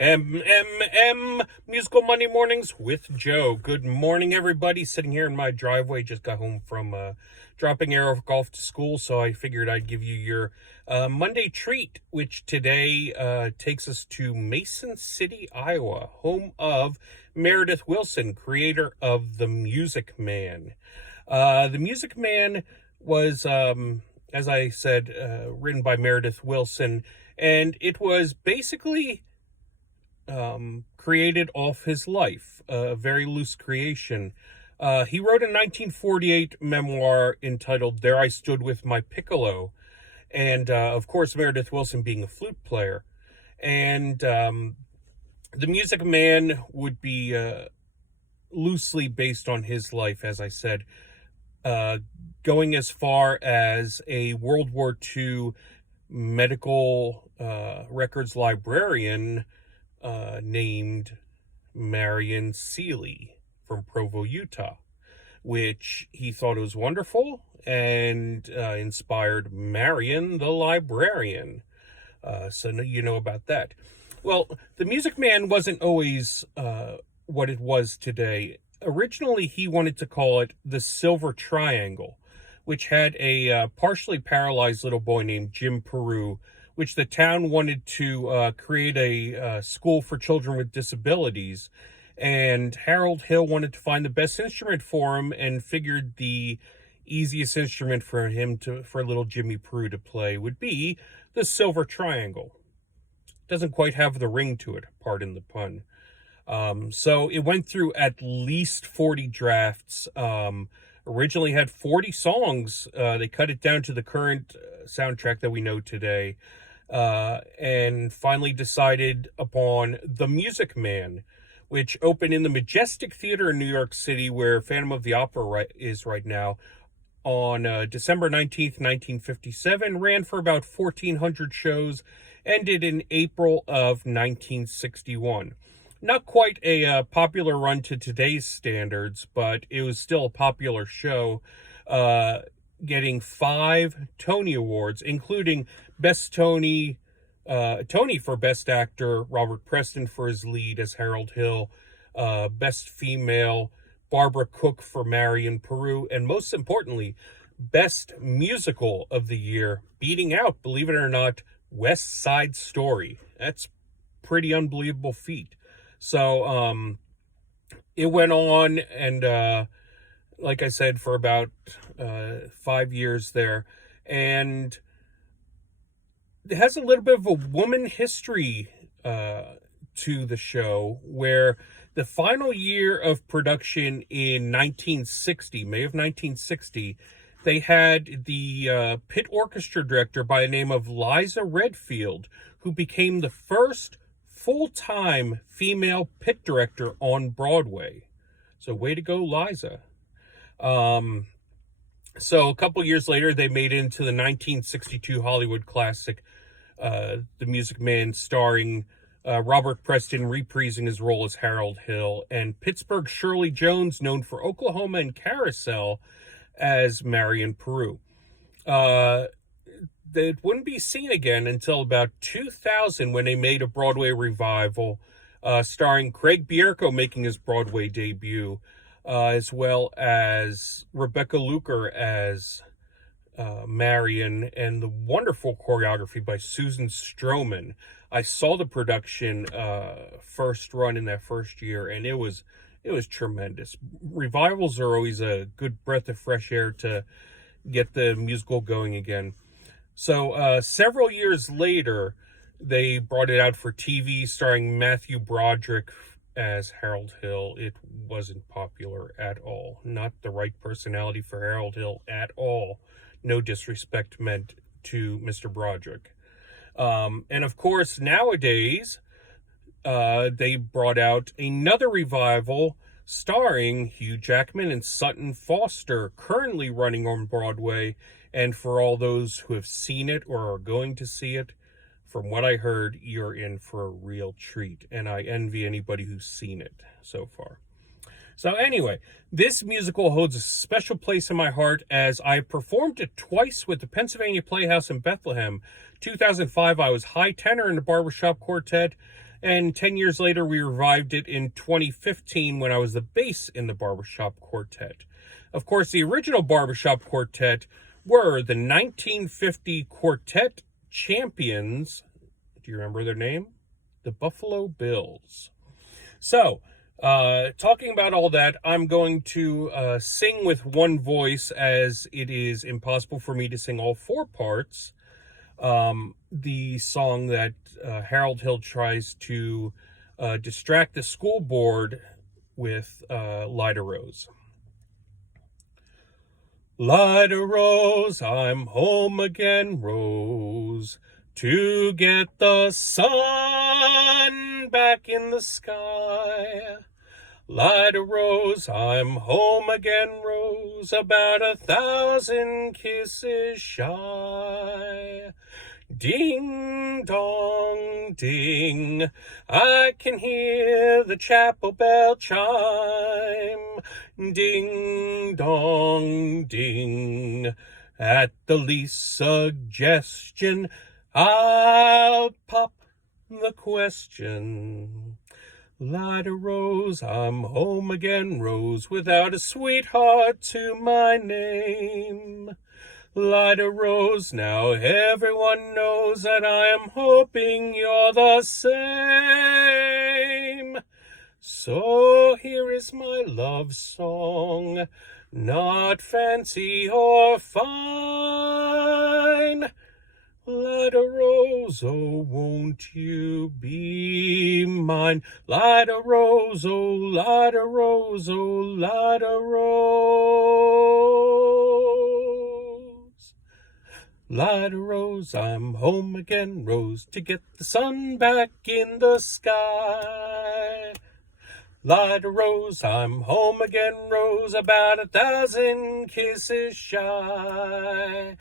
Musical Monday Mornings with Joe. Good morning, everybody. Sitting here in my driveway. Just got home from dropping Aero Golf to school, so I figured I'd give you your Monday treat, which today takes us to Mason City, Iowa, home of Meredith Willson, creator of The Music Man. The Music Man was, as I said, written by Meredith Willson, and it was basically created off his life, a very loose creation. He wrote a 1948 memoir entitled There I Stood with My Piccolo, and of course Meredith Willson being a flute player. And The Music Man would be loosely based on his life, as I said, going as far as a World War II medical records librarian named Marion Seeley from Provo, Utah, which he thought was wonderful and inspired Marion the librarian. So you know about that. Well, The Music Man wasn't always what it was today. Originally, he wanted to call it the Silver Triangle, which had a partially paralyzed little boy named Jim Peru, which the town wanted to create a school for children with disabilities. And Harold Hill wanted to find the best instrument for him and figured the easiest instrument for little Jimmy Peru to play would be the Silver Triangle. Doesn't quite have the ring to it, pardon the pun. So it went through at least 40 drafts. Originally had 40 songs. They cut it down to the current soundtrack that we know today. And finally decided upon The Music Man, which opened in the Majestic Theater in New York City, where Phantom of the Opera is right now, on December 19th, 1957, ran for about 1,400 shows, ended in April of 1961. Not quite a popular run to today's standards, but it was still a popular show, getting 5 Tony Awards, including Best Tony for Best Actor, Robert Preston for his lead as Harold Hill, Best Female, Barbara Cook for Marion Peru, and most importantly, Best Musical of the Year, beating out, believe it or not, West Side Story. That's pretty unbelievable feat. So it went on, and like I said, for about 5 years there, and it has a little bit of a woman history to the show, where the final year of production in 1960, May of 1960, they had the pit orchestra director by the name of Liza Redfield, who became the first full-time female pit director on Broadway. So way to go, Liza. So a couple years later, they made it into the 1962 Hollywood classic, The Music Man, starring Robert Preston reprising his role as Harold Hill, and Pittsburgh Shirley Jones, known for Oklahoma and Carousel, as Marion Peru. It wouldn't be seen again until about 2000, when they made a Broadway revival, starring Craig Bierko making his Broadway debut, as well as Rebecca Luker as Marion, and the wonderful choreography by Susan Stroman. I saw the production first run in that first year, and it was tremendous. Revivals are always a good breath of fresh air to get the musical going again. So several years later, they brought it out for TV, starring Matthew Broderick as Harold Hill. It wasn't popular at all. Not the right personality for Harold Hill at all. No disrespect meant to Mr. Broderick. And of course, nowadays, they brought out another revival starring Hugh Jackman and Sutton Foster, currently running on Broadway. And for all those who have seen it or are going to see it, from what I heard, you're in for a real treat. And I envy anybody who's seen it so far. So anyway, this musical holds a special place in my heart, as I performed it twice with the Pennsylvania Playhouse in Bethlehem. 2005, I was high tenor in the Barbershop Quartet, And 10 years later, we revived it in 2015 when I was the bass in the Barbershop Quartet. Of course, the original Barbershop Quartet were the 1950 Quartet champions. Do you remember their name? The Buffalo Bills. So, talking about all that, I'm going to sing with one voice, as it is impossible for me to sing all four parts. The song that Harold Hill tries to distract the school board with, Lida Rose. Lida Rose, I'm home again, Rose, to get the sun back in the sky. Lida Rose, I'm home again, Rose, about 1,000 kisses shy. Ding dong ding, I can hear the chapel bell chime. Ding dong ding, at the least suggestion, I'll pop the question. Lida Rose, I'm home again, Rose, without a sweetheart to my name. Lida Rose, now everyone knows that I am hoping you're the same. So here is my love song, not fancy or fine. Lida Rose, oh, won't you be mine? Lida Rose, oh, Lida Rose, oh, Lida Rose. Lida Rose, I'm home again, Rose, to get the sun back in the sky. Lida Rose, I'm home again, Rose, about 1,000 kisses shy.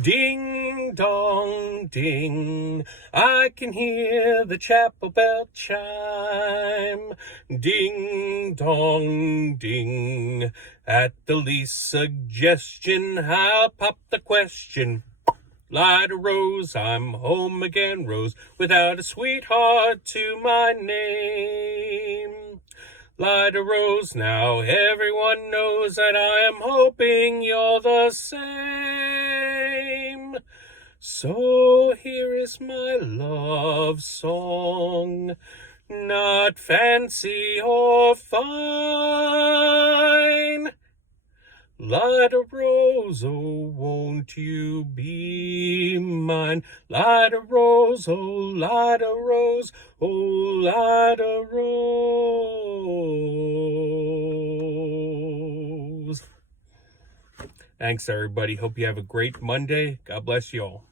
Ding dong ding, I can hear the chapel bell chime. Ding dong ding, at the least suggestion, I'll pop the question. Lida Rose, I'm home again, Rose, without a sweetheart to my name. Lida Rose, now everyone knows that I am hoping you're the same. So here is my love song, not fancy or fine. Lida Rose, oh, won't you be mine? Lida Rose, oh, Lida Rose, oh, Lida Rose. Thanks, everybody. Hope you have a great Monday. God bless you all.